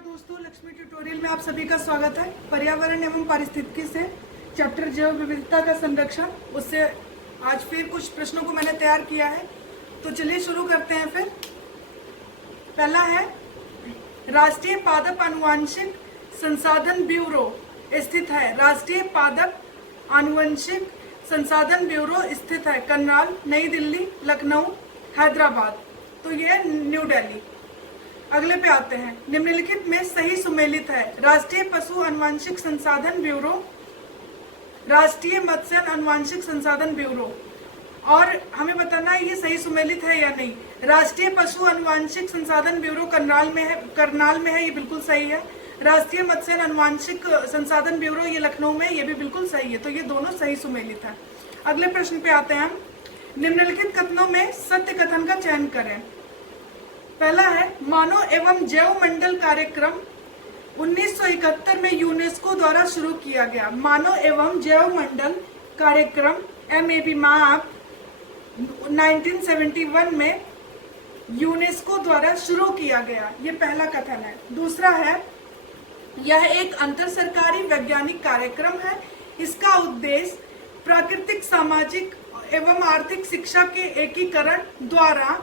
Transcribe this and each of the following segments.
दोस्तों, लक्ष्मी ट्यूटोरियल में आप सभी का स्वागत है। पर्यावरण एवं पारिस्थितिकी से चैप्टर जैव विविधता का संरक्षण, उससे आज फिर कुछ प्रश्नों को मैंने तैयार किया है। तो चलिए शुरू करते हैं। फिर पहला है, राष्ट्रीय पादप आनुवंशिक संसाधन ब्यूरो स्थित है। राष्ट्रीय पादप आनुवंशिक संसाधन ब्यूरो स्थित है करनाल, नई दिल्ली, लखनऊ, हैदराबाद। तो यह न्यू दिल्ली। अगले पे आते हैं, निम्नलिखित में सही सुमेलित है। राष्ट्रीय पशु आनुवंशिक संसाधन ब्यूरो, राष्ट्रीय मत्स्य आनुवंशिक संसाधन ब्यूरो। और हमें बताना है ये सही सुमेलित है या नहीं। राष्ट्रीय पशु आनुवंशिक संसाधन ब्यूरो करनाल में है, ये बिल्कुल सही है। राष्ट्रीय मत्स्य आनुवंशिक संसाधन ब्यूरो ये लखनऊ में, ये भी बिल्कुल सही है। तो ये दोनों सही सुमेलित है। अगले प्रश्न पे आते हैं हम, निम्नलिखित कथनों में सत्य कथन का चयन करें। पहला है, मानव एवं जैव मंडल कार्यक्रम 1971 में यूनेस्को द्वारा शुरू किया गया। मानव एवं जैव मंडल कार्यक्रम MAP 1971 में यूनेस्को द्वारा शुरू किया गया। ये पहला कथन है। दूसरा है, यह एक अंतर सरकारी वैज्ञानिक कार्यक्रम है। इसका उद्देश्य प्राकृतिक, सामाजिक एवं आर्थिक शिक्षा के एकीकरण द्वारा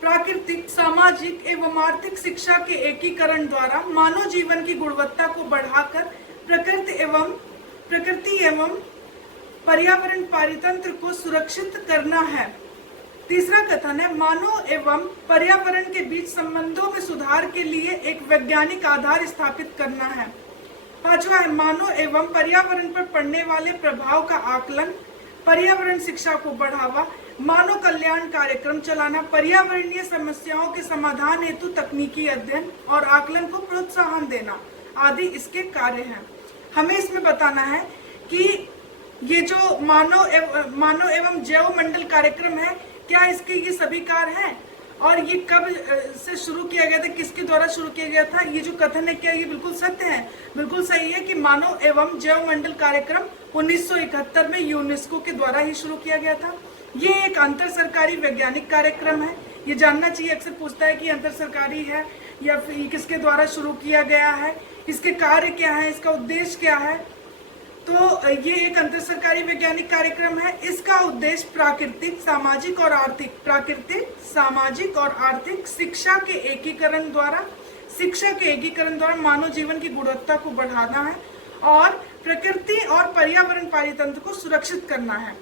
प्राकृतिक, सामाजिक एवं आर्थिक शिक्षा के एकीकरण द्वारा मानव जीवन की गुणवत्ता को बढ़ाकर प्रकृति एवं पर्यावरण पारितंत्र को सुरक्षित करना है। तीसरा कथन है, मानव एवं पर्यावरण के बीच संबंधों में सुधार के लिए एक वैज्ञानिक आधार स्थापित करना है। पांचवा है, मानव एवं पर्यावरण पर पड़ने वाले प्रभाव का आकलन, पर्यावरण शिक्षा को बढ़ावा, मानव कल्याण कार्यक्रम चलाना, पर्यावरणीय समस्याओं के समाधान हेतु तकनीकी अध्ययन और आकलन को प्रोत्साहन देना आदि इसके कार्य हैं। हमें इसमें बताना है कि ये जो मानव एवं जैव मंडल कार्यक्रम है, क्या इसके ये सभी कार्य हैं और ये कब से शुरू किया गया था, किसके द्वारा शुरू किया गया था। ये जो कथन है, क्या ये बिल्कुल सत्य है? बिल्कुल सही है कि मानव एवं जैव मंडल कार्यक्रम 1971 में यूनेस्को के द्वारा ही शुरू किया गया था। ये एक अंतर सरकारी वैज्ञानिक कार्यक्रम है। ये जानना चाहिए, अक्सर पूछता है कि अंतर सरकारी है या फिर किसके द्वारा शुरू किया गया है, इसके कार्य क्या है, इसका उद्देश्य क्या है। तो ये एक अंतर सरकारी वैज्ञानिक कार्यक्रम है। इसका उद्देश्य प्राकृतिक, सामाजिक और आर्थिक शिक्षा के एकीकरण द्वारा मानव जीवन की गुणवत्ता को बढ़ाना है और प्रकृति और पर्यावरण पारितंत्र को सुरक्षित करना है।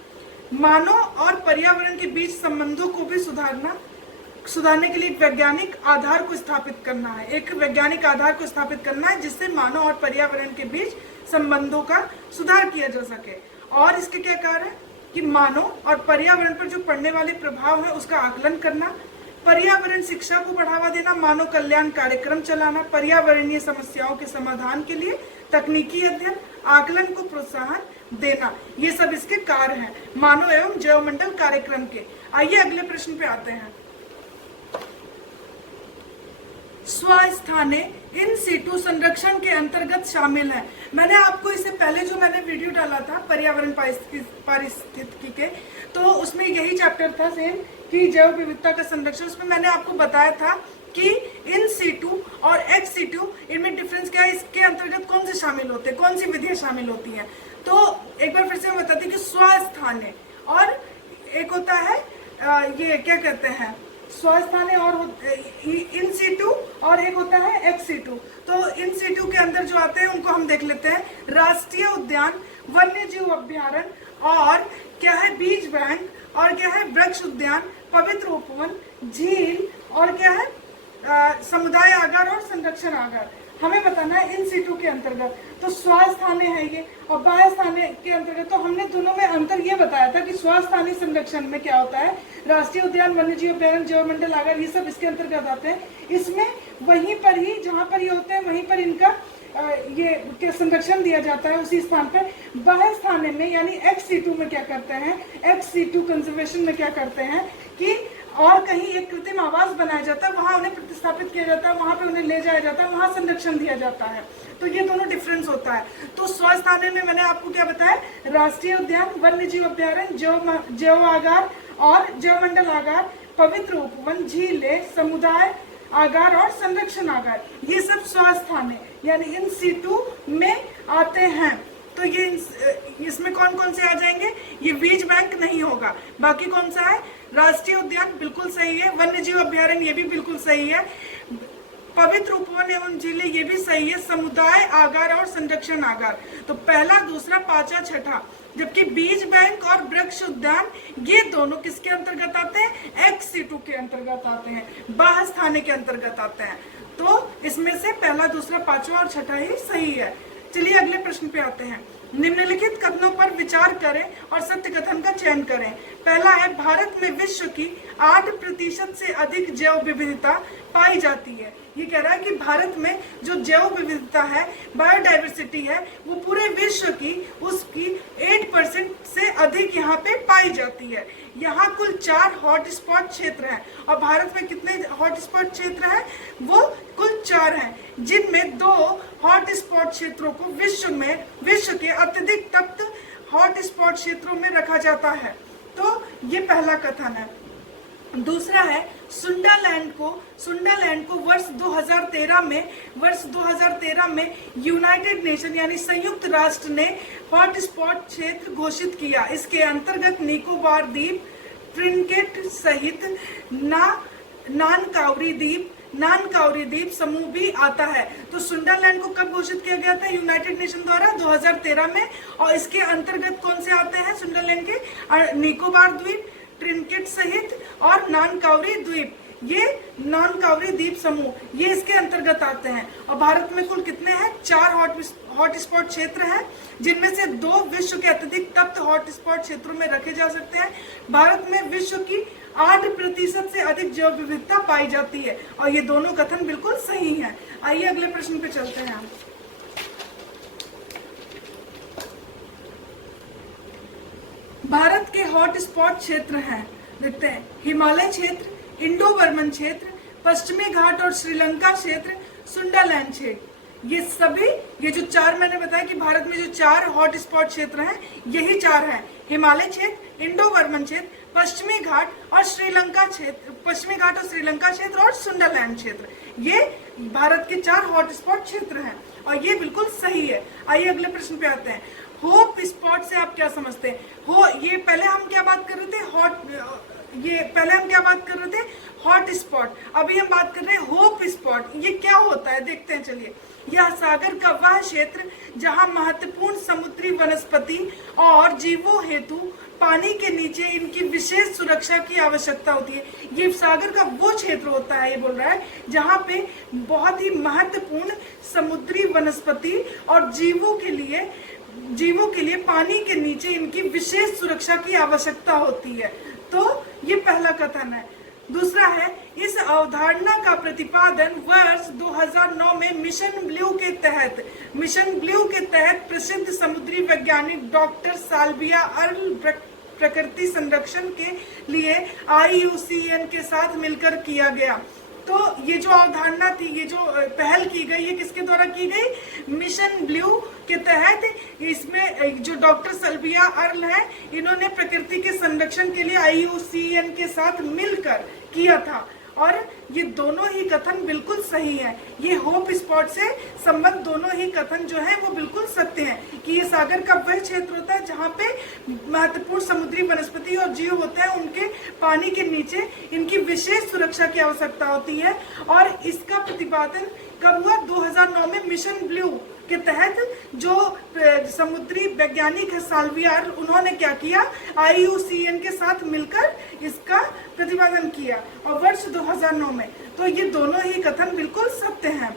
मानव और पर्यावरण के बीच संबंधों को भी सुधारने के लिए एक वैज्ञानिक आधार को स्थापित करना है, जिससे मानव और पर्यावरण के बीच संबंधों का सुधार किया जा सके। और इसके क्या कार्य है कि मानव और पर्यावरण पर जो पड़ने वाले प्रभाव है उसका आकलन करना, पर्यावरण शिक्षा को बढ़ावा देना, मानव कल्याण कार्यक्रम चलाना, पर्यावरणीय समस्याओं के समाधान के लिए तकनीकी अध्ययन, आकलन को प्रोत्साहन देना, ये सब इसके कार्य हैं मानव एवं जैव मंडल कार्यक्रम के। आइए अगले प्रश्न पे आते हैं। स्वस्थाने इन सीटू संरक्षण के अंतर्गत शामिल है। मैंने आपको इससे पहले जो मैंने वीडियो डाला था पर्यावरण पारिस्थितिकी के, तो उसमें यही चैप्टर था सेम कि जैव विविधता का संरक्षण। उसमें मैंने आपको बताया था कि इन सीटू और एक्स सीटू, इनमें डिफरेंस क्या है, इसके अंतर्गत कौन से शामिल होते हैं, कौन सी विधियां शामिल होती हैं। तो एक बार फिर से मैं बताती हूँ कि स्वस्थाने और एक होता है ये क्या कहते हैं, स्वस्थाने और इन सीटू और एक होता है एक्स सीटू। तो इन सीटू के अंदर जो आते हैं उनको हम देख लेते हैं। राष्ट्रीय उद्यान, वन्य जीव अभ्यारण्य और क्या है बीज बैंक, और क्या है वृक्ष उद्यान, पवित्र उपवन, झील और क्या है समुदाय आगार और संरक्षण आगार। हमें बताना है इन सीटू के अंतर्गत। तो स्वस्थाने है ये और बाह्य स्थाने के अंतर्गत। तो हमने दोनों में अंतर ये बताया था कि स्वस्थानीय संरक्षण में क्या होता है, राष्ट्रीय उद्यान, वन्य जीव अभ्यारण्य, जैव मंडल आगार, ये सब इसके अंतर्गत आते हैं। इसमें वहीं पर ही जहाँ पर ये होते हैं वहीं पर इनका ये संरक्षण दिया जाता है उसी स्थान पर। बाह्य स्थाने में यानी एक्स सीटू में क्या करते हैं, एक्स सीटू कंजर्वेशन में क्या करते हैं कि और कहीं एक कृत्रिम आवास बनाया जाता है, वहां उन्हें प्रतिस्थापित किया जाता है, वहां पे उन्हें ले जाया जाता है, वहां संरक्षण दिया जाता है। तो ये दोनों डिफरेंस होता है। तो स्वस्थाने में मैंने आपको क्या बताया, राष्ट्रीय उद्यान, वन्य जीव अभ्यारण्य, जैव आगार और जैव मंडल आगार, पवित्र उपवन, झीलें, समुदाय आगार और संरक्षण आगार, ये सब 100 स्थान है, यानी इन सीटों में आते हैं। तो ये इसमें कौन कौन से आ जाएंगे? ये बीज बैंक नहीं होगा। बाकी कौन सा है? राष्ट्रीय उद्यान बिल्कुल सही है, वन्य जीव अभ्यारण्य ये भी बिल्कुल सही है, पवित्र उपवन एवं जिले ये भी सही है, समुदाय आगार और संरक्षण आगार। तो पहला, दूसरा, पांचवा, छठा। जबकि बीज बैंक और वृक्ष उद्यान ये दोनों किसके अंतर्गत आते हैं? एक्स-C2 के अंतर्गत आते हैं, बाह्य स्थान के अंतर्गत आते हैं। तो इसमें से पहला, दूसरा, पांचवा और छठा ही सही है। चलिए अगले प्रश्न पे आते हैं। निम्नलिखित कथनों पर विचार करें और सत्य कथन का चयन करें। पहला है, भारत में विश्व की 8% से अधिक जैव विविधता पाई जाती है। ये कह रहा है कि भारत में जो जैव विविधता है, बायोडाइवर्सिटी है, वो पूरे विश्व की उसकी 8% से अधिक यहाँ पे पाई जाती है। यहाँ कुल 4 हॉटस्पॉट क्षेत्र हैं और भारत में कितने हॉटस्पॉट क्षेत्र हैं? वो कुल 4 हैं, जिनमें 2 हॉटस्पॉट क्षेत्रों को विश्व के अत्यधिक तप्त हॉटस्पॉट क्षेत्रों में रखा जाता है। तो ये पहला कथन है। दूसरा है, सुंडालैंड को वर्ष 2013 में यूनाइटेड नेशन यानी संयुक्त राष्ट्र ने हॉटस्पॉट क्षेत्र घोषित किया। इसके अंतर्गत निकोबार द्वीप, ट्रिनिकेट सहित नानकाउरी द्वीप समूह भी आता है। तो सुंडालैंड को कब घोषित किया गया था? यूनाइटेड नेशन द्वारा 2013 में। और इसके अंतर्गत कौन से आते हैं सुंडालैंड के? निकोबार द्वीप, ट्रिनिकेट सहित और नानकाउरी द्वीप, ये नानकाउरी द्वीप समूह ये इसके अंतर्गत आते हैं। और भारत में कुल कितने हैं? 4 हॉटस्पॉट क्षेत्र हैं, जिनमें से 2 विश्व के अत्यधिक तप्त हॉटस्पॉट क्षेत्रों में रखे जा सकते हैं। भारत में विश्व की 8% से अधिक जैव विविधता पाई जाती है और ये दोनों कथन बिल्कुल सही हैं। आइए अगले प्रश्न पे चलते हैं हम। भारत के हॉटस्पॉट क्षेत्र हैं, देखते हैं, हिमालय क्षेत्र, इंडो बर्मन क्षेत्र, पश्चिमी घाट और श्रीलंका क्षेत्र, सुंडालैंड क्षेत्र। ये सभी, ये जो 4 मैंने बताया कि भारत में जो 4 हॉटस्पॉट क्षेत्र हैं, यही 4 हैं, हिमालय क्षेत्र, इंडो बर्मन क्षेत्र, पश्चिमी घाट और श्रीलंका क्षेत्र और सुंडालैंड क्षेत्र। ये भारत के 4 हॉटस्पॉट क्षेत्र हैं और ये बिल्कुल सही है। आइए अगले प्रश्न पे आते हैं। होप स्पॉट से आप क्या समझते हैं? ये पहले हम क्या बात कर रहे थे? Hot spot. अभी हम बात कर रहे हैं होप स्पॉट। ये क्या होता है देखते हैं, चलिए। यह सागर का वह क्षेत्र जहां महत्वपूर्ण समुद्री वनस्पति और जीवों हेतु पानी के नीचे इनकी विशेष सुरक्षा की आवश्यकता होती है। ये सागर का वो क्षेत्र होता है, ये बोल रहा है, जहाँ पे बहुत ही महत्वपूर्ण समुद्री वनस्पति और जीवों के लिए पानी के नीचे इनकी विशेष सुरक्षा की आवश्यकता होती है। तो ये पहला कथन है। दूसरा है, इस अवधारणा का प्रतिपादन वर्ष 2009 में मिशन ब्लू के तहत प्रसिद्ध समुद्री वैज्ञानिक डॉक्टर साल्विया अर्ल प्रकृति संरक्षण के लिए IUCN के साथ मिलकर किया गया। तो ये जो अवधारणा थी, ये जो पहल की गई, ये किसके द्वारा की गई? मिशन ब्लू के तहत। इसमें जो डॉक्टर साल्विया अर्ल है, इन्होंने प्रकृति के संरक्षण के लिए IUCN के साथ मिलकर किया था और ये दोनों ही कथन बिल्कुल सही है। ये होप स्पॉट से संबंध दोनों ही कथन जो है वो बिल्कुल सत्य है कि ये सागर का वह क्षेत्र होता है जहाँ पे महत्वपूर्ण समुद्री वनस्पति और जीव होते हैं, उनके पानी के नीचे इनकी विशेष सुरक्षा की आवश्यकता होती है। और इसका प्रतिपादन कब हुआ? 2009 में मिशन ब्लू के तहत जो समुद्री वैज्ञानिक है साल्विया, उन्होंने क्या किया? IUCN के साथ मिलकर इसका प्रतिपादन किया और वर्ष 2009 में। तो ये दोनों ही कथन बिल्कुल सत्य हैं।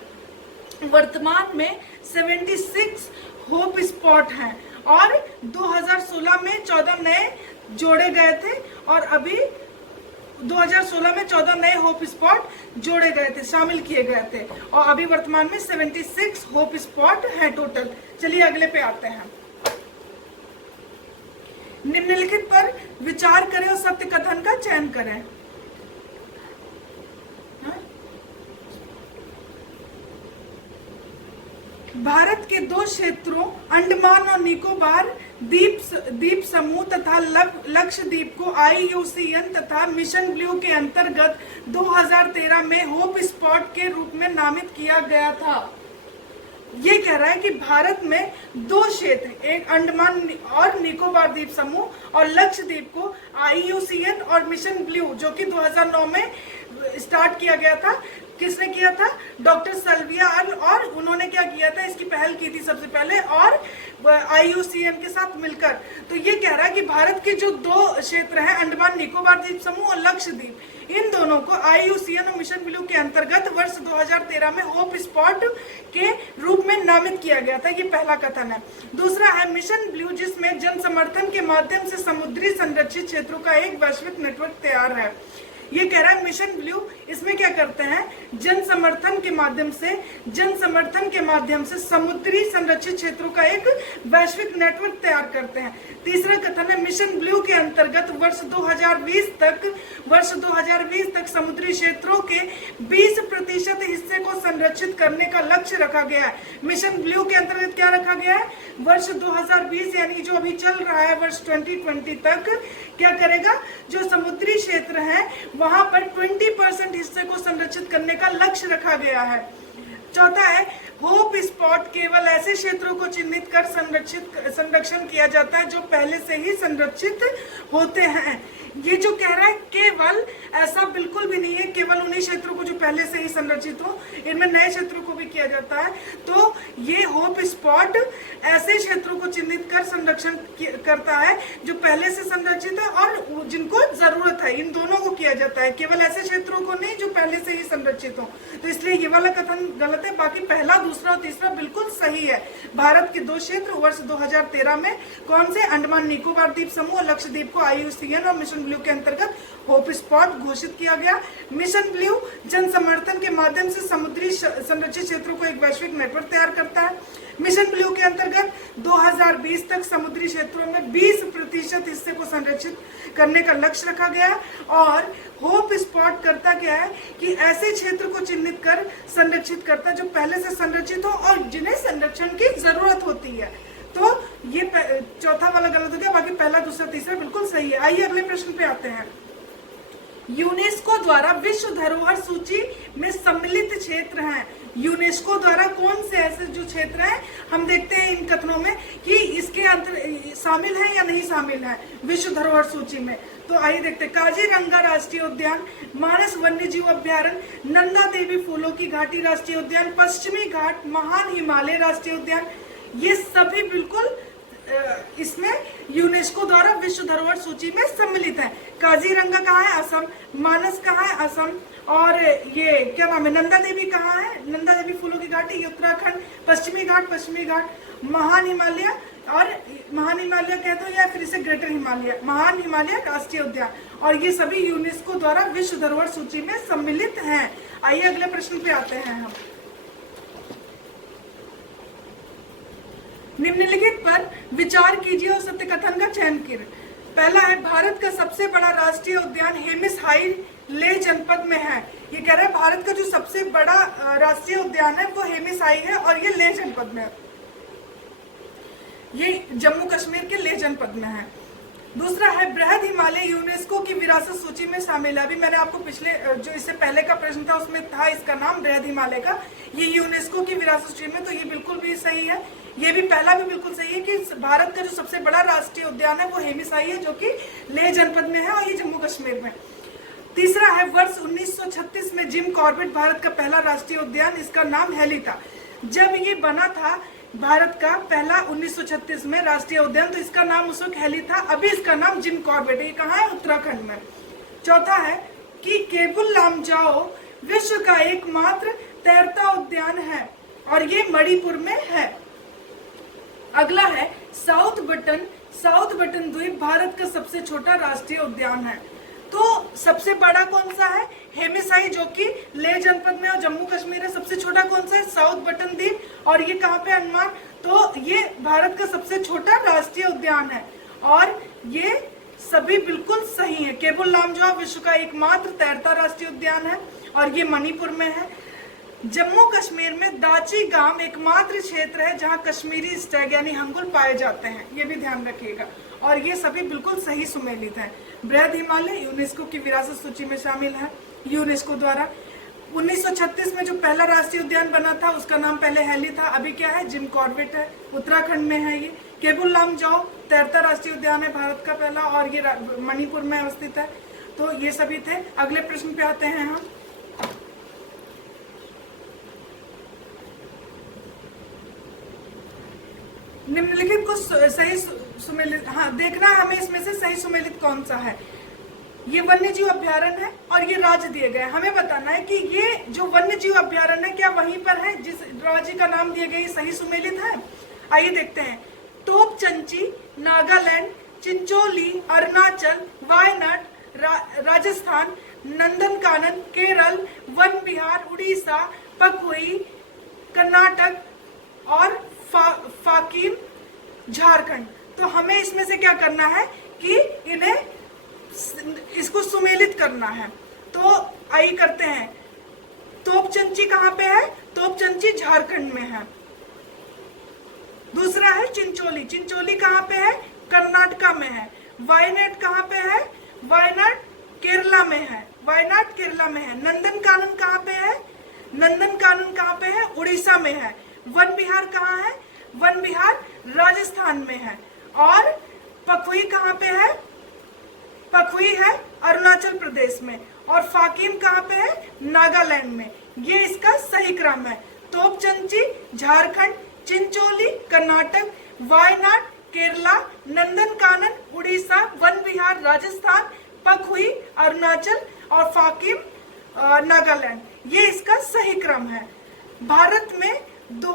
वर्तमान में 76 होप स्पॉट हैं और 2016 में 14 नए जोड़े गए थे और अभी 2016 में 14 नए होप स्पॉट जोड़े गए थे, शामिल किए गए थे और अभी वर्तमान में 76 होप स्पॉट हैं टोटल। चलिए अगले पे आते हैं। निम्नलिखित पर विचार करें और सत्य कथन का चयन करें। भारत के दो क्षेत्रों अंडमान और निकोबार द्वीप समूह तथा लक्षद्वीप को IUCN तथा मिशन ब्लू के अंतर्गत 2013 में होप स्पॉट के रूप में नामित किया गया था। ये कह रहा है कि भारत में दो क्षेत्र, एक अंडमान और निकोबार द्वीप समूह और लक्षद्वीप को IUCN और मिशन ब्लू, जो कि 2009 में स्टार्ट किया गया था। किसने किया था? डॉक्टर सल्विया, और उन्होंने क्या किया था, इसकी पहल की थी सबसे पहले, और IUCN के साथ मिलकर। तो ये कह रहा है कि भारत के जो दो क्षेत्र हैं, अंडमान निकोबार द्वीप समूह और लक्षद्वीप, इन दोनों को IUCN और मिशन ब्लू के अंतर्गत वर्ष 2013 में होप स्पॉट के रूप में नामित किया गया था। ये पहला कथन है। दूसरा है मिशन ब्लू, जिसमें जन समर्थन के माध्यम से समुद्री संरक्षित क्षेत्रों का एक वैश्विक नेटवर्क तैयार है। ये कह रहा है मिशन ब्लू इसमें क्या करते हैं, जन समर्थन के माध्यम से समुद्री संरक्षित क्षेत्रों का एक वैश्विक नेटवर्क तैयार करते हैं। तीसरा कथन है मिशन ब्लू के अंतर्गत वर्ष 2020 तक समुद्री क्षेत्रों के 20% हिस्से को संरक्षित करने का लक्ष्य रखा गया है। मिशन ब्लू के अंतर्गत क्या रखा गया है, वर्ष 2020 यानी जो अभी चल रहा है वर्ष 2020 तक क्या करेगा, जो समुद्री क्षेत्र है वहां पर 20% हिस्से को संरक्षित करने का लक्ष्य रखा गया है। चौथा है होप स्पॉट केवल ऐसे क्षेत्रों को चिन्हित कर संरक्षण किया जाता है जो पहले से ही संरक्षित होते हैं। ये जो कह रहा है केवल, ऐसा बिल्कुल भी नहीं है केवल उन्हीं क्षेत्रों को जो पहले से ही संरक्षित हो, इनमें नए क्षेत्रों को भी किया जाता है। तो ये होप स्पॉट ऐसे क्षेत्रों को चिन्हित कर संरक्षण करता है जो पहले से संरक्षित है और जिनको जरूरत है, इन दोनों को किया जाता है, केवल ऐसे क्षेत्रों को नहीं जो पहले से ही संरक्षित हो। तो इसलिए ये वाला कथन गलत है, बाकी पहला, दूसरा और तीसरा बिल्कुल सही है। भारत के दो क्षेत्र वर्ष 2013 में कौन से, अंडमान निकोबार द्वीप समूह और लक्षद्वीप को IUCN और मिशन ब्लू के अंतर्गत होप स्पॉट घोषित किया गया। मिशन ब्लू जन समर्थन के माध्यम से समुद्री संरक्षित क्षेत्रों को एक वैश्विक नेटवर्क तैयार करता है। मिशन ब्लू के अंतर्गत 2020 तक समुद्री क्षेत्रों में 20% हिस्से को संरक्षित करने का लक्ष्य रखा गया। और होप स्पॉट करता क्या है कि ऐसे क्षेत्र को चिन्हित कर संरक्षित करता है जो पहले से संरक्षित हो और जिन्हें संरक्षण की जरूरत होती है। तो ये चौथा वाला गलत हो गया, बाकी पहला, दूसरा, तीसरा बिल्कुल सही है। आइए अगले प्रश्न पे आते हैं। यूनेस्को द्वारा विश्व धरोहर सूची में सम्मिलित क्षेत्र हैं। यूनेस्को द्वारा कौन से ऐसे जो क्षेत्र हैं, हम देखते हैं इन कथनों में कि इसके अंतर शामिल है या नहीं शामिल है विश्व धरोहर सूची में। तो आइए देखते हैं। काजीरंगा राष्ट्रीय उद्यान, मानस वन्यजीव अभ्यारण्य, नंदा देवी फूलों की घाटी राष्ट्रीय उद्यान, पश्चिमी घाट, महान हिमालय राष्ट्रीय उद्यान, ये सभी बिल्कुल इसमें यूनेस्को द्वारा विश्व धरोहर सूची में सम्मिलित है। काजीरंगा कहाँ है? असम। मानस कहाँ है? असम। और ये क्या नाम है, नंदा देवी कहाँ है? नंदा देवी फूलों की घाटी, ये उत्तराखंड। पश्चिमी घाट, महान हिमालय, और महान हिमालय कह दो या फिर इसे ग्रेटर हिमालय, महान हिमालय राष्ट्रीय उद्यान, और ये सभी यूनेस्को द्वारा विश्व धरोहर सूची में सम्मिलित हैं। आइए अगले प्रश्न पे आते हैं हम। निम्नलिखित पर विचार कीजिए और सत्य कथन का चयन कीजिए। पहला है भारत का सबसे बड़ा राष्ट्रीय उद्यान हेमिस हाई लेह जनपद में है। ये कह रहा है भारत का जो सबसे बड़ा राष्ट्रीय उद्यान है वो हेमिस हाई है और ये लेह जनपद में है। ये जम्मू कश्मीर के लेह जनपद में है। दूसरा है बृहद हिमालय यूनेस्को की विरासत सूची में शामिल है। अभी मैंने आपको पिछले जो इससे पहले का प्रश्न था उसमें था इसका नाम बृहद हिमालय का, ये यूनेस्को की विरासत सूची में, तो ये बिल्कुल भी सही है। ये भी पहला भी बिल्कुल सही है कि भारत का जो सबसे बड़ा राष्ट्रीय उद्यान है वो हेमिस हाई है जो कि लेह जनपद में है और ये जम्मू कश्मीर में। तीसरा है वर्ष 1936 में जिम कॉर्बेट भारत का पहला राष्ट्रीय उद्यान, इसका नाम हेली था। जब ये बना था भारत का पहला 1936 में राष्ट्रीय उद्यान, तो इसका नाम उस वक्त हेली था, अभी इसका नाम जिम कॉर्बेट है। ये कहाँ है? उत्तराखंड में। चौथा है कि केबुल लामजाओ विश्व का एकमात्र तैरता उद्यान है और ये मणिपुर में है। अगला है साउथ बटन द्वीप भारत का सबसे छोटा राष्ट्रीय उद्यान है। तो सबसे बड़ा कौन सा है? हेमिस हाई जो कि लेह जनपद में और जम्मू कश्मीर है। सबसे छोटा कौन सा है? साउथ बटन द्वीप, और ये कहाँ पे? अंडमान। तो ये भारत का सबसे छोटा राष्ट्रीय उद्यान है और ये सभी बिल्कुल सही है। केबुल लामजाओ विश्व का एकमात्र तैरता राष्ट्रीय उद्यान है और ये मणिपुर में है। जम्मू कश्मीर में दाची गांव एकमात्र क्षेत्र है जहां कश्मीरी स्टैग यानी हंगुल पाए जाते हैं, ये भी ध्यान रखिएगा। और ये सभी बिल्कुल सही सुमेलित हैं। बृहद हिमालय यूनेस्को की विरासत सूची में शामिल है यूनेस्को द्वारा। 1936 में जो पहला राष्ट्रीय उद्यान बना था उसका नाम पहले हैली था, अभी क्या है, जिम कॉर्बेट है। उत्तराखंड में है ये। केबुल लामजाओ तैरता राष्ट्रीय उद्यान है भारत का पहला, और ये मणिपुर में अवस्थित है। तो ये सभी थे। अगले प्रश्न पे आते हैं हम। निम्नलिखित को सही सुमेलित, हाँ देखना हमें इसमें से सही सुमेलित कौन सा है। ये वन्य जीव अभ्यारण्य है और ये राज्य दिए गए। हमें बताना है कि ये जो वन्य जीव अभ्यारण्य है क्या वहीं पर है जिस राज्य का नाम दिया गया सही सुमेलित है। आइए देखते हैं। तोपचंची नागालैंड, चिंचोली अरुणाचल, वायनाड राजस्थान, नंदनकानन केरल, वन विहार उड़ीसा, पकवई कर्नाटक और फाकिम झारखंड। तो हमें इसमें से क्या करना है कि इन्हें इसको सुमेलित करना है। तो आइए करते हैं। तोपचंची कहाँ पे है? तोपचंची झारखंड में है। दूसरा है चिंचोली। चिंचोली कहाँ पे है? कर्नाटका में है। वायनाड कहाँ पे है? वायनाड केरला में है। वायनाड केरला में है। नंदनकानन कहाँ पे है? नंदनकानन कहाँ पे है? उड़ीसा में है। वन विहार कहाँ है? वन विहार राजस्थान में है। और पकवई कहाँ पे है? पकवई है अरुणाचल प्रदेश में। और फाकिम कहाँ पे है? नागालैंड में। ये इसका सही क्रम है। तोपचंची झारखंड, चिंचोली कर्नाटक, वायनाड केरला, नंदनकानन उड़ीसा, वन विहार राजस्थान, पकवई अरुणाचल और फाकिम नागालैंड, ये इसका सही क्रम है। भारत में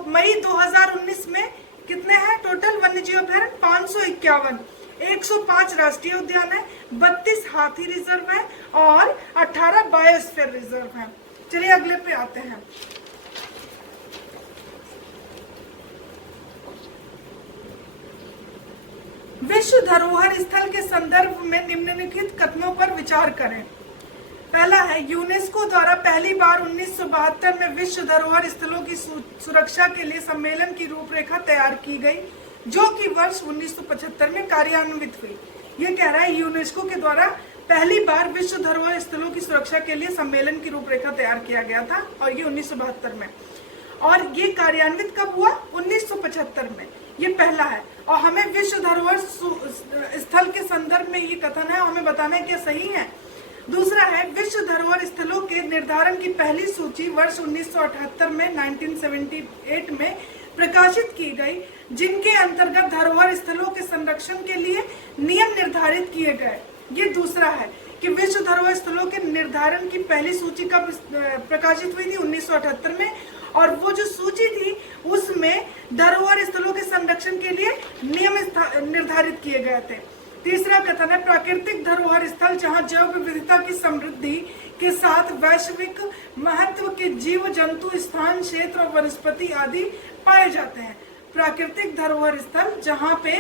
मई 2019 में कितने हैं टोटल वन्यजीव अभ्यारण्य? 551। 105 राष्ट्रीय उद्यान है, 32 हाथी रिजर्व है और 18 बायोस्फीयर रिजर्व है। चलिए अगले पे आते हैं। विश्व धरोहर स्थल के संदर्भ में निम्नलिखित कथनों पर विचार करें। पहला है, यूनेस्को द्वारा पहली बार 1972 में विश्व धरोहर स्थलों की सुरक्षा के लिए सम्मेलन की रूपरेखा तैयार की गई, जो कि वर्ष 1975 में कार्यान्वित हुई। ये कह रहा है यूनेस्को के द्वारा पहली बार विश्व धरोहर स्थलों की सुरक्षा के लिए सम्मेलन की रूपरेखा तैयार किया गया था और ये 1972 में। और ये कार्यान्वित कब हुआ? 1975 में। ये पहला है। और हमें विश्व धरोहर स्थल के संदर्भ में ये कथन है, हमें बताना है क्या सही है। दूसरा है, विश्व धरोहर स्थलों के निर्धारण की पहली सूची वर्ष 1978 में 1978 में प्रकाशित की गई, जिनके अंतर्गत धरोहर स्थलों के संरक्षण के लिए नियम निर्धारित किए गए। ये दूसरा है कि विश्व धरोहर स्थलों के निर्धारण की पहली सूची कब प्रकाशित हुई थी? 1978 में। और वो जो सूची थी उसमें धरोहर स्थलों के संरक्षण के लिए नियम निर्धारित किए गए थे। तीसरा कथन है, प्राकृतिक धरोहर स्थल जहां जैव विविधता की समृद्धि के साथ वैश्विक महत्व के जीव जंतु स्थान क्षेत्र और वनस्पति आदि पाए जाते हैं। प्राकृतिक धरोहर स्थल जहां पे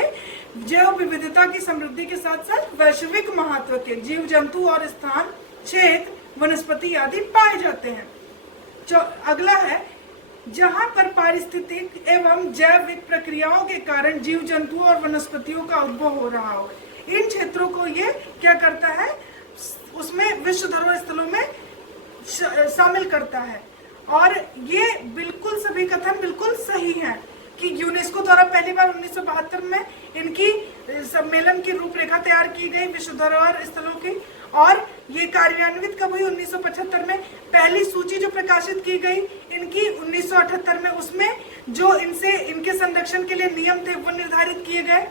जैव विविधता की समृद्धि के साथ साथ वैश्विक महत्व के जीव जंतु और स्थान क्षेत्र वनस्पति आदि पाए जाते हैं। अगला है, जहां पर पारिस्थितिक एवं जैविक प्रक्रियाओं के कारण जीव जंतुओं और वनस्पतियों का उद्भव हो रहा हो, इन क्षेत्रों को ये क्या करता है? उसमें विश्व धरोहर स्थलों में शामिल करता है। और ये बिल्कुल सभी कथन बिल्कुल सही हैं कि यूनेस्को द्वारा पहली बार 1972 में इनकी सम्मेलन की रूपरेखा तैयार की गई विश्व धरोहर स्थलों की। और ये कार्यान्वित कब हुई? 1975 में। पहली सूची जो प्रकाशित की गई इनकी 1978 में, उसमें जो इनके संरक्षण के लिए नियम थे वो निर्धारित किए गए।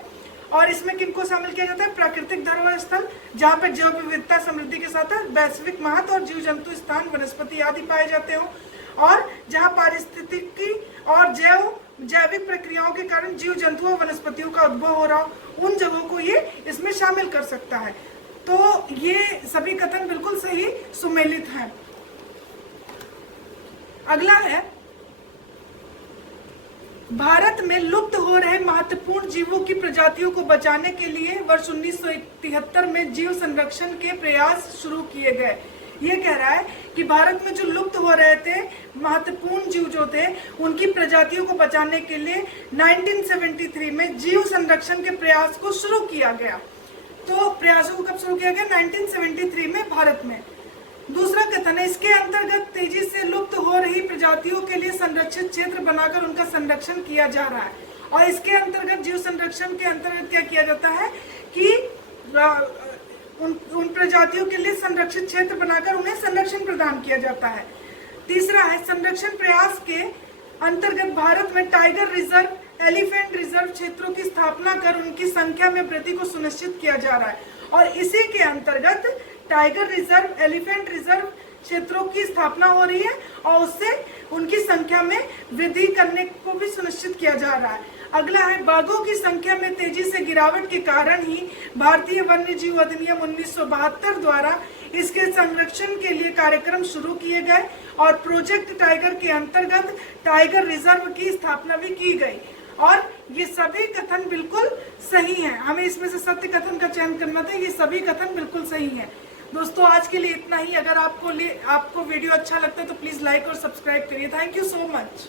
और इसमें किनको शामिल किया जाता है? प्राकृतिक धरोहर स्थल जहाँ पर जैव विविधता समृद्धि के साथ वैश्विक महत्व और जीव जंतु स्थान वनस्पति आदि पाए जाते हो, और जहाँ पारिस्थितिकी और जैविक प्रक्रियाओं के कारण जीव जंतुओं और वनस्पतियों का उद्भव हो रहा हो, उन जगहों को ये इसमें शामिल कर सकता है। तो ये सभी कथन बिल्कुल सही सुमेलित हैं। अगला है, भारत में लुप्त हो रहे महत्वपूर्ण जीवों की प्रजातियों को बचाने के लिए वर्ष 1973 में जीव संरक्षण के प्रयास शुरू किए गए। ये कह रहा है कि भारत में जो लुप्त हो रहे थे महत्वपूर्ण जीव जो थे उनकी प्रजातियों को बचाने के लिए 1973 में जीव संरक्षण के प्रयास को शुरू किया गया। तो प्रयासों को कब शुरू किया गया? 1973 में भारत में। दूसरा कथन है, इसके अंतर्गत तेजी से लुप्त हो रही प्रजातियों के लिए संरक्षित क्षेत्र बनाकर उनका संरक्षण किया जा रहा है। और इसके अंतर्गत जीव संरक्षण के अंतर्गत क्या किया जाता है कि उन प्रजातियों के लिए संरक्षित क्षेत्र बनाकर उन्हें संरक्षण प्रदान किया जाता है। तीसरा है, संरक्षण प्रयास के अंतर्गत भारत में टाइगर रिजर्व, एलिफेंट रिजर्व क्षेत्रों की स्थापना कर उनकी संख्या में वृद्धि को सुनिश्चित किया जा रहा है। और इसी के अंतर्गत टाइगर रिजर्व, एलिफेंट रिजर्व क्षेत्रों की स्थापना हो रही है और उससे उनकी संख्या में वृद्धि करने को भी सुनिश्चित किया जा रहा है। अगला है, बाघों की संख्या में तेजी से गिरावट के कारण ही भारतीय वन्य जीव अधिनियम 1972 द्वारा इसके संरक्षण के लिए कार्यक्रम शुरू किए गए और प्रोजेक्ट टाइगर के अंतर्गत टाइगर रिजर्व की स्थापना भी की गई। और ये सभी कथन बिल्कुल सही हैं। हमें इसमें से सत्य कथन का चयन करना था। ये सभी कथन बिल्कुल सही हैं। दोस्तों आज के लिए इतना ही। अगर आपको वीडियो अच्छा लगता है तो प्लीज लाइक और सब्सक्राइब करिए। Thank you so much.